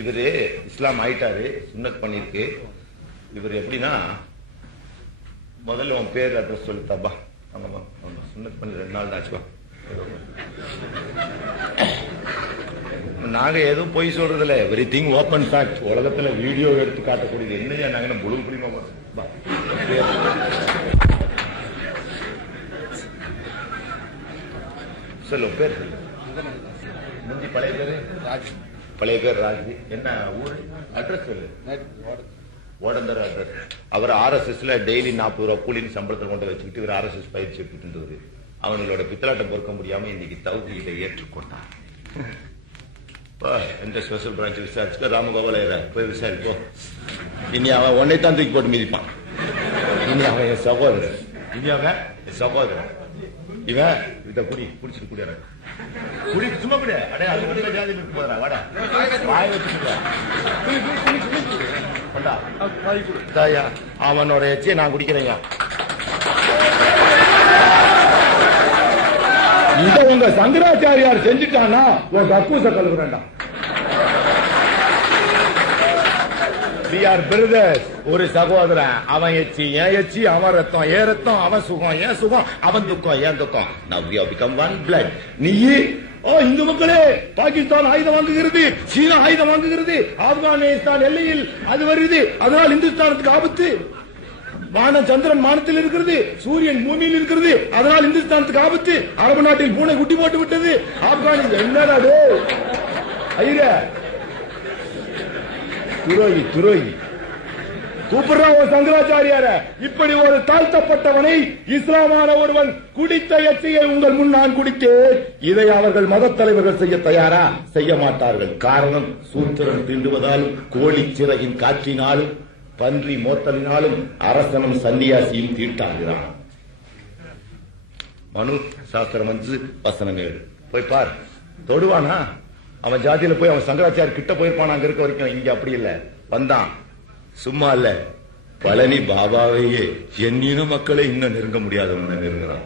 இவரு இஸ்லாம் ஆயிட்டாரு, சுன்னத் பண்ணிருக்கு. இவர் எப்படின்னா, முதல்ல உன் பேர் அட்ரஸ் சொல்லிட்டாப்பா. ஆமாமா, சுன்னத் பண்ணி 2 நாள் தான் ஆச்சுப்பா. நாங்க எதுவும் பொய் சொல்றது இல்ல, எவ்ரிதிங் ஓபன் ஃபேக்ட். உலகத்துல வீடியோ எடுத்து காட்டக்கூடியது என்னையா நாங்க புழுகு புளிமா சொல்லு. பேர் முந்தி பழைய பேரு ராஜ். பழைய பேர் ராஜ். என்ன ஊரு? அட்ரஸ் சொல்லு. ஓடந்தர அட்ரஸ். அவர் RSSல டெய்லி 40 ரூபாய் கூலின்னு சம்பளத்தில் கொண்டு வச்சுக்கிட்டு இவர் RSS பயிற்சி எடுத்துட்டு அவங்களோட பித்தலாட்டம் பொறுக்க முடியாம இன்னைக்கு தௌஹீதை ஏற்றுக்கொண்டார். எந்த ஸ்பெஷல் பிரான்ச் விசாரிச்சுக்க ராமகோபால போய் விசாரிப்போ. இனி அவன் ஒன்னைத்தான் தூக்கி போட்டு மிதிப்பான். இனி அவன் என் சகோதரன். இனி அவன் என் சகோதரன். இவன் இத குடிச்சிட்டு குடியார குடி சும்மா குடி. அடே அது நல்ல ஜாதி போறா. வாடா வாய் வச்சுட்டு அவனோட எச்சியை நான் குடிக்கிறேங்க. இத உங்க சங்கராச்சாரியார் செஞ்சுட்டானா உங்க அக்கூச கழுவுறா. We are brothers. ஒரு சகோதரன். அவன் எச்சி ஏன் எச்சி, அவன் ரத்தம் ஏன் ரத்தம், அவன் சுகம் ஏன் சுகம், அவன் துக்கம் ஏன் துக்கம். Now we have become one blood. நீ இந்து மக்களே, பாகிஸ்தான் ஆயுதம் வாங்குகிறது, சீனா ஆயுதம் வாங்குகிறது, ஆப்கானிஸ்தான் எல்லையில் அது வருது, அதனால் இந்துஸ்தானத்துக்கு ஆபத்து. சந்திரன் வானத்தில் இருக்கிறது, சூரியன் பூமியில் இருக்கிறது, அதனால் இந்துஸ்தானத்துக்கு ஆபத்து. அரபு நாட்டில் பூனை குட்டி போட்டு விட்டது. ஆப்கானிஸ்தான் என்னடா ஐய துரோகி துரோகி கூப்பிடுறா சங்கராச்சாரியார. இப்படி ஒரு தாழ்த்தப்பட்டவனை இஸ்லாமான ஒருவன் குடித்த எச்சையை உங்கள் முன் நான் குடித்தேன். இதை அவர்கள் மத தலைவர்கள் செய்ய தயாரா? செய்ய மாட்டார்கள். காரணம், சூத்திரன் தீண்டுவதாலும், கோழி சிறகின் காற்றினாலும், பன்றி மோத்தலினாலும் அரசனும் சன்னியாசியும் தீட்டாகிறான். மனு சாஸ்திரம் 5 வசனம் 7 போய் பார். தொடுவானா? அவன் ஜாதியில போய் அவன் சங்கராச்சாரிய கிட்ட போயிருப்பான். அங்க இருக்க வரைக்கும். இங்க அப்படி இல்ல. வந்தான் சும்மா இல்ல, பழனி பாபாவையே எண்ணின மக்களை இன்னும் நெருங்க முடியாதவன் நெருங்குறான்.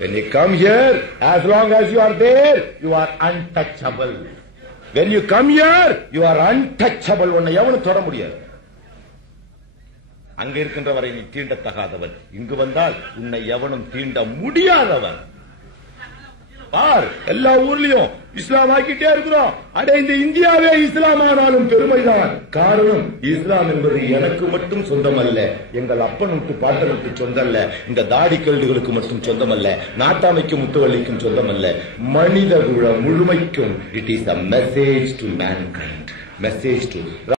When you come here, as long as you are there, you are untouchable. When you come here, you are untouchable. உன்னை எவனும் தொட முடியாது. அங்க இருக்கின்ற வரை நீ தீண்டத்தகாதவன். இங்கு வந்தால் உன்னை எவனும் தீண்ட முடியாதவன். பார், எல்லா ஊர்லயும் இஸ்லாம் ஆக்கிட்டே இருக்கிறோம். அடே, இந்த இந்தியாவே இஸ்லாம் ஆனாலும் பெருமைதான். காரணம், இஸ்லாம் என்பது எனக்கு மட்டும் சொந்தம் அல்ல, எங்கள் அப்பனுக்கு பாட்டனுக்கு சொந்தம் அல்ல, இந்த தாடி கல்டுகளுக்கு மட்டும் சொந்தம் அல்ல, நாட்டாமைக்கும் முத்துவள்ளிக்கும் சொந்தம் அல்ல, மனித குல முழுமைக்கும். It is a message to mankind. Message to